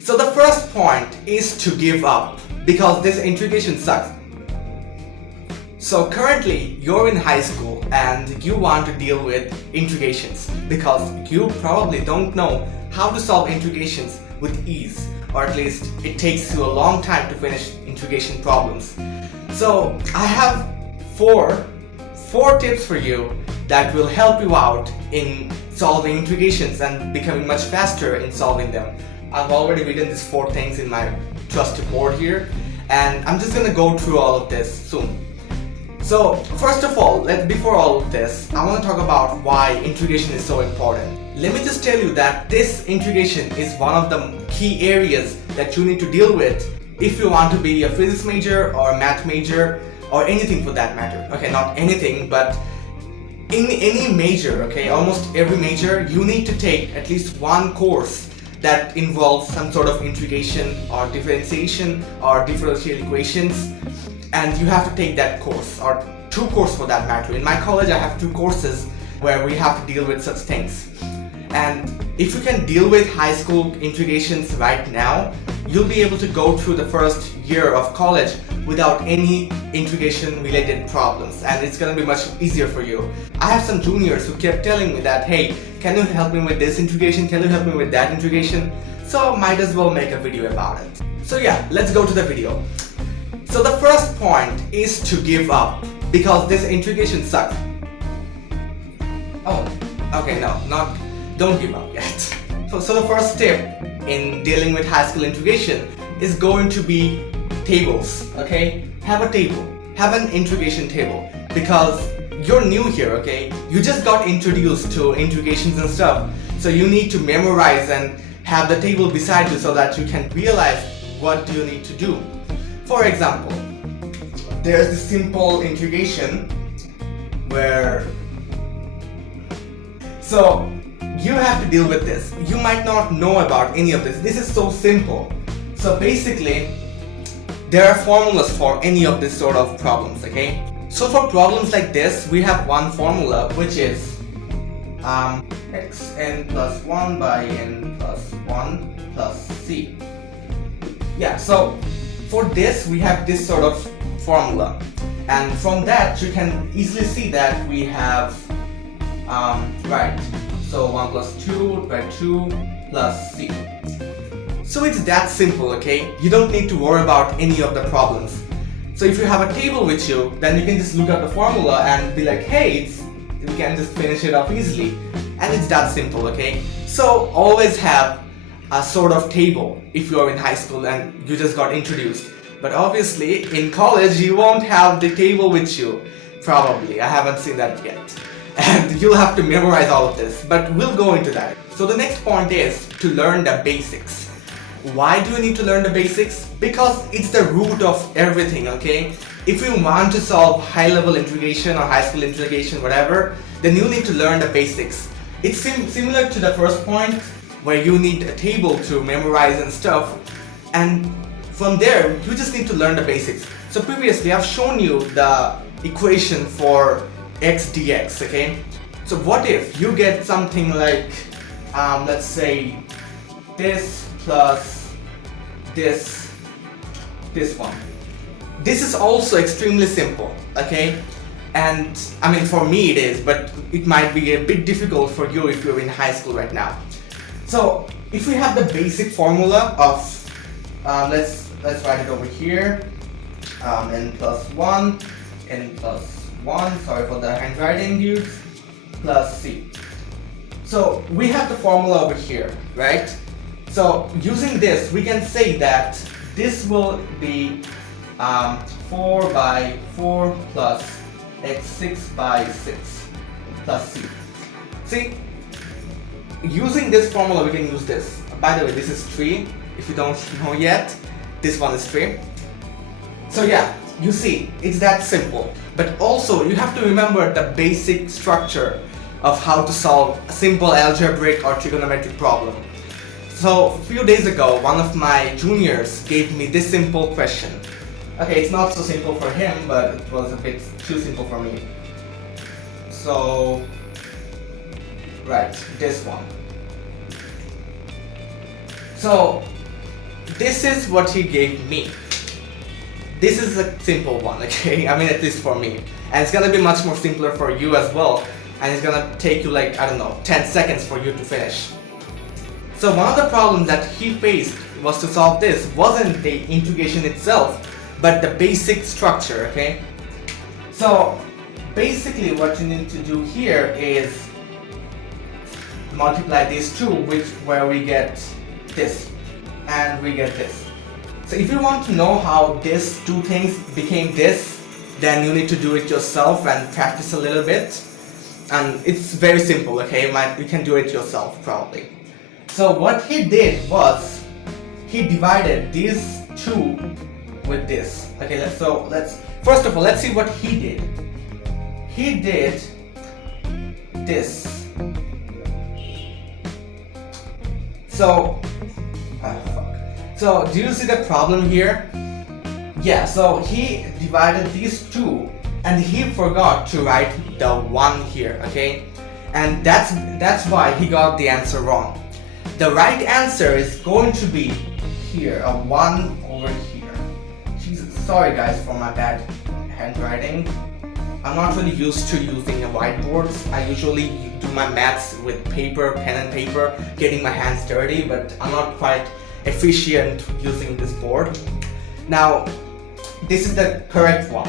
So the first point is to give up because this integration sucks. So currently you're in high school and you want to deal with integrations because you probably don't know how to solve integrations with ease, or at least it takes you a long time to finish integration problems. So I have four tips for you that will help you out in solving integrations and becoming much faster in solving them. I've already written these 4 things in my trusted board here, and I'm just gonna go through all of this soon. So first of all, before all of this, I want to talk about why integration is so important. Let me just tell you that this integration is one of the key areas that you need to deal with if you want to be a physics major or a math major or anything for that matter. Okay, not anything, but in any major, okay, almost every major, you need to take at least one course that involves some sort of integration or differentiation or differential equations, and you have to take that course, or 2 courses for that matter. In my college I have 2 courses where we have to deal with such things. And if you can deal with high school integrations right now, you'll be able to go through the first year of college without any integration related problems, and it's gonna be much easier for you. I have some juniors who kept telling me that, hey, can you help me with this integration, can you help me with that integration? So might as well make a video about it. So yeah, let's go to the video. So the first point is to give up because this integration sucks. Oh, okay, don't give up yet. So the first step in dealing with high school integration is going to be tables, okay? Have a table, have an integration table, because you're new here, okay? You just got introduced to integrations and stuff, so you need to memorize and have the table beside you so that you can realize what you need to do. For example, there's this simple integration where, so you have to deal with this. You might not know about any of this. This is so simple. So basically, there are formulas for any of this sort of problems, okay? So for problems like this, we have one formula, which is xn plus 1 by n plus 1 plus c. Yeah, so for this, we have this sort of formula. And from that, you can easily see that we have, right, so 1 plus 2 by 2 plus c. So it's that simple, okay? You don't need to worry about any of the problems. So if you have a table with you, then you can just look at the formula and be like, hey, we can just finish it off easily. And it's that simple, okay? So always have a sort of table if you're in high school and you just got introduced. But obviously in college you won't have the table with you, probably. I haven't seen that yet. And you'll have to memorize all of this, but we'll go into that. So the next point is to learn the basics. Why do you need to learn the basics? Because it's the root of everything, okay? If you want to solve high-level integration or high school integration, whatever, then you need to learn the basics. It's similar to the first point, where you need a table to memorize and stuff, and from there you just need to learn the basics. So previously I've shown you the equation for x dx, okay? So what if you get something like, let's say this plus this one. This is also extremely simple, okay? And I mean, for me it is, but it might be a bit difficult for you if you're in high school right now. So if we have the basic formula of, let's write it over here, n plus 1, sorry for the handwriting dudes, plus c. So we have the formula over here, right? So using this, we can say that this will be 4 by 4 plus x6 by 6 plus c. See, using this formula we can use this. By the way, this is 3. If you don't know yet, this one is 3. So yeah, you see, it's that simple. But also, you have to remember the basic structure of how to solve a simple algebraic or trigonometric problem. So a few days ago, one of my juniors gave me this simple question. Okay, it's not so simple for him, but it was a bit too simple for me. So, right, this one. So this is what he gave me. This is a simple one, okay? I mean, at least for me. And it's gonna be much more simpler for you as well. And it's gonna take you like, I don't know, 10 seconds for you to finish. So one of the problems that he faced was to solve this wasn't the integration itself, but the basic structure, okay? So basically what you need to do here is multiply these two, where we get this and we get this. So if you want to know how these two things became this, then you need to do it yourself and practice a little bit. And it's very simple, okay? You can do it yourself probably. So what he did was he divided these two with this. Okay, let's first of all let's see what he did. He did this. So do you see the problem here? Yeah, so he divided these two and he forgot to write the 1 here, okay? And that's why he got the answer wrong. The right answer is going to be here, a 1 over here. Jesus, sorry guys for my bad handwriting. I'm not really used to using a whiteboard. I usually do my maths with paper, pen and paper, getting my hands dirty, but I'm not quite efficient using this board. Now, this is the correct one.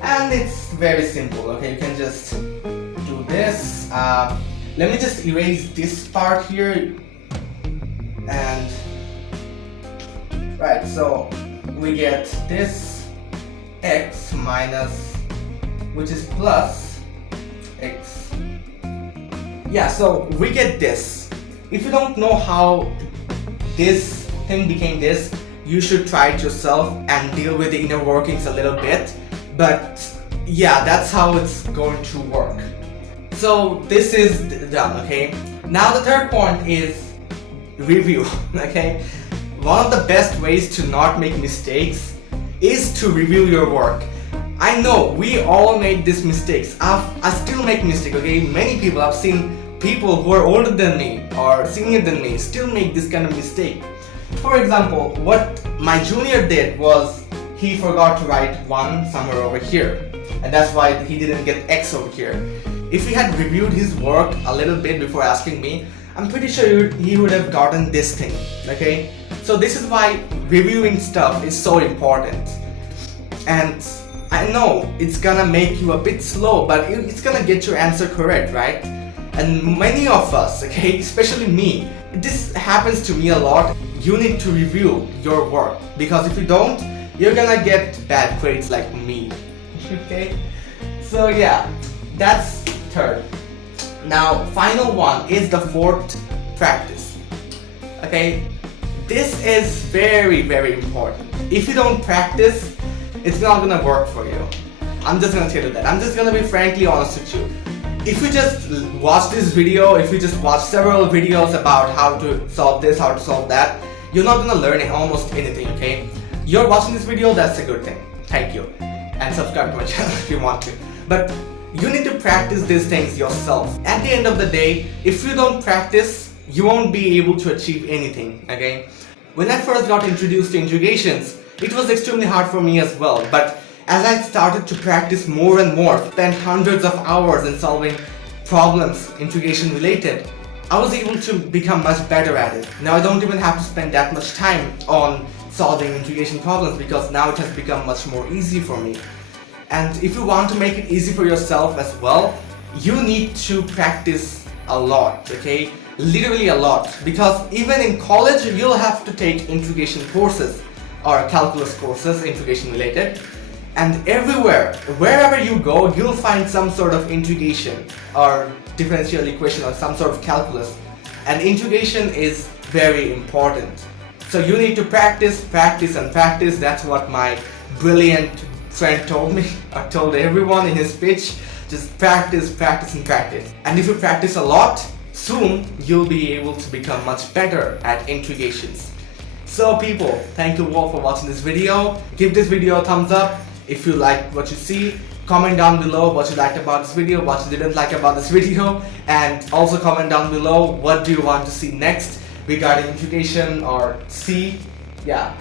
And it's very simple, okay? You can just do this. Let me just erase this part here. And right, so we get this x minus, which is plus x. Yeah, so we get this. If you don't know how this thing became this, you should try it yourself and deal with the inner workings a little bit. But yeah, that's how it's going to work. So this is done, okay? Now the third point is review, okay? One of the best ways to not make mistakes is to review your work. I know we all make these mistakes. I still make mistakes, okay? Many people, I've seen people who are older than me or senior than me still make this kind of mistake. For example, what my junior did was he forgot to write 1 somewhere over here, and that's why he didn't get X over here. If he had reviewed his work a little bit before asking me, I'm pretty sure he would have gotten this thing, okay? So this is why reviewing stuff is so important. And I know it's gonna make you a bit slow, but it's gonna get your answer correct, right? And many of us, okay, especially me, this happens to me a lot. You need to review your work, because if you don't, you're gonna get bad grades like me, okay? So yeah, that's third. Now, final one is the fourth, practice. Okay, this is very, very important. If you don't practice, it's not gonna work for you. I'm just gonna tell you that. I'm just gonna be frankly honest with you. If you just watch this video, if you just watch several videos about how to solve this, how to solve that, you're not gonna learn almost anything, okay? You're watching this video, that's a good thing. Thank you. And subscribe to my channel if you want to. But you need to practice these things yourself. At the end of the day, if you don't practice, you won't be able to achieve anything, okay? When I first got introduced to integrations, it was extremely hard for me as well. But as I started to practice more and more, spent hundreds of hours in solving problems integration related, I was able to become much better at it. Now I don't even have to spend that much time on solving integration problems, because now it has become much more easy for me. And if you want to make it easy for yourself as well, you need to practice a lot, okay? Literally a lot, because even in college you'll have to take integration courses or calculus courses, integration related. And everywhere, wherever you go, you'll find some sort of integration or differential equation or some sort of calculus. And integration is very important. So you need to practice, practice and practice. That's what my brilliant friend told me, or told everyone in his speech. Just practice, practice and practice. And if you practice a lot, soon you'll be able to become much better at integrations. So people, thank you all for watching this video. Give this video a thumbs up if you liked what you see. Comment down below what you liked about this video, what you didn't like about this video, and also comment down below what do you want to see next regarding integration or C yeah,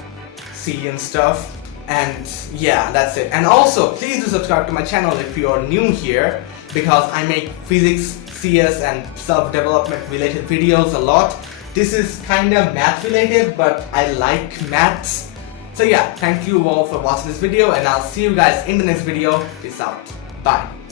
C and stuff. And yeah, that's it. And also, please do subscribe to my channel if you are new here, because I make physics, CS and self-development related videos a lot. This is kind of math related, but I like maths. So yeah, thank you all for watching this video, and I'll see you guys in the next video. Peace out. Bye.